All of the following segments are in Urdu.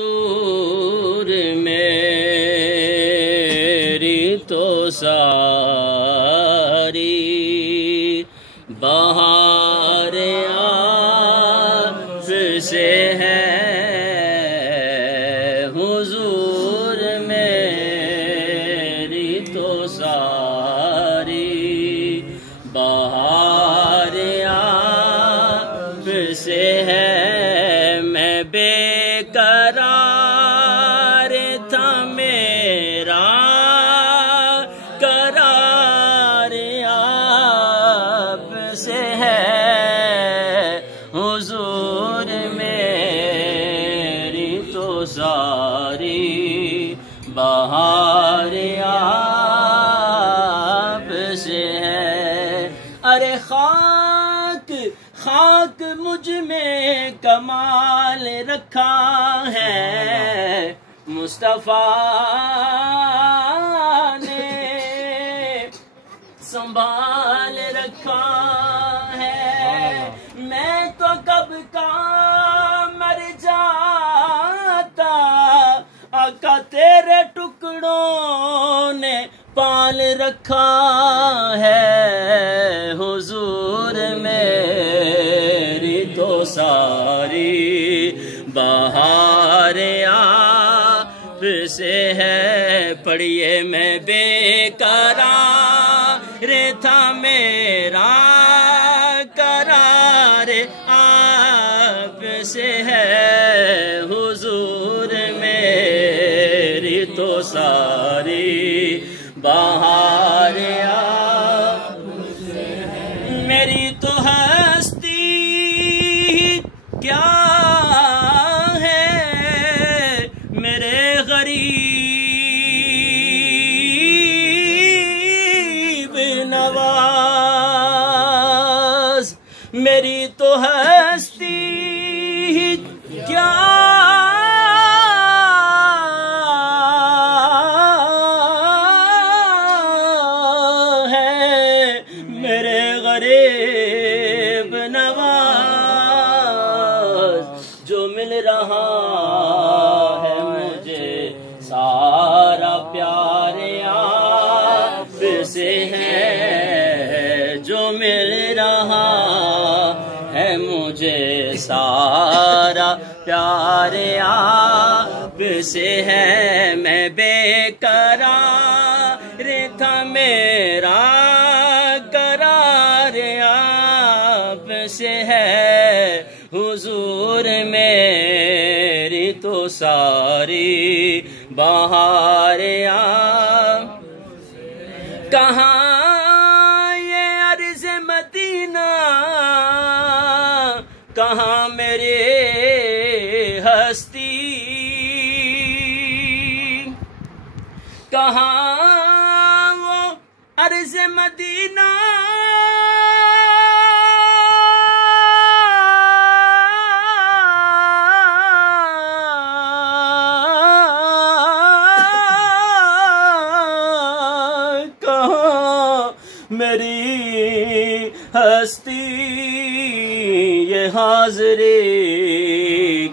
دور میری تو ساری بہار آپ سے ہے، حضور میری تو ساری بہار آپ سے ہے۔ میں بے قرار تھا، میرا قرار آپ سے ہے، حضور میری تو ساری بہار آپ سے ہے۔ ارے خاک خاک مجھ میں کمال رکھا ہے، مصطفیٰ نے سنبھال رکھا ہے۔ میں تو کب کا مر جاتا، آقا تیرے ٹکڑوں نے پال رکھا ہے، حضور میری تو ساری بہار آپ سے ہے۔ پڑھیے میں بے قرار تھا، میرا قرار آپ سے ہے، حضور میری تو ساری بہار آپ سے ہے۔ میری تو ہستی کیا ہے، میرے غریب نواز، میری تو ہستی کیا ہے، میرے غریب نواز۔ جو مل رہا ہے مجھے سارا پیار آپ سے ہے، جو مل رہا ہے مجھے سارا پیار آپ سے ہے۔ میں بے قرار تھا، میرا قرار آپ سے ہے، حضور میری تو ساری بہار آپ۔ کہاں یہ عرض مدینہ، کہاں میرے ہستی، کہاں وہ عرض مدینہ، میری ہستی۔ یہ حاضری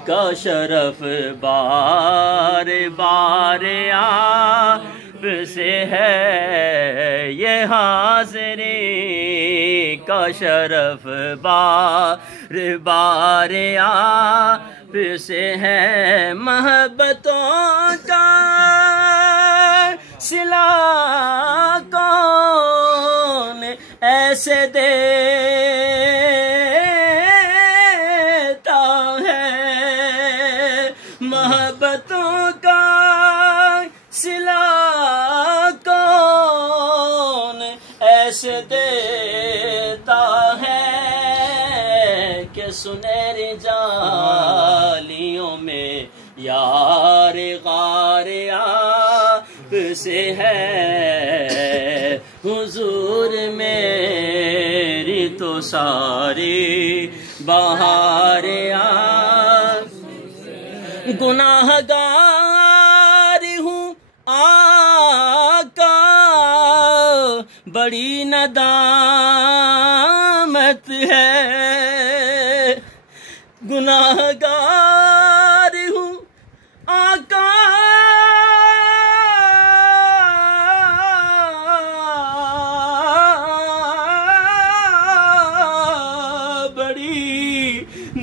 کا شرف بار بار آپ سے ہے، یہ حاضری کا شرف بار بار آپ سے ہے۔ محبتوں کا صلہ کون ایسے دیتا ہے، محبتوں کا صلہ کون ایسے دیتا ہے، کہ سنہری جالیوں میں یار غار آپ سے ہے، حضور میری تو ساری بہار آپ۔ گناہگار ہوں آقا، بڑی ندامت ہے، گناہگار ہوں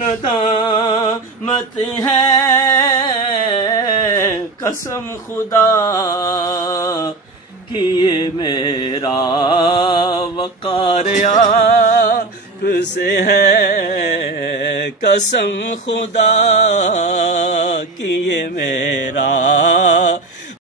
ندامت ہے قسم خدا کی یہ میرا وقار آپ سے ہے قسم خدا کی یہ میرا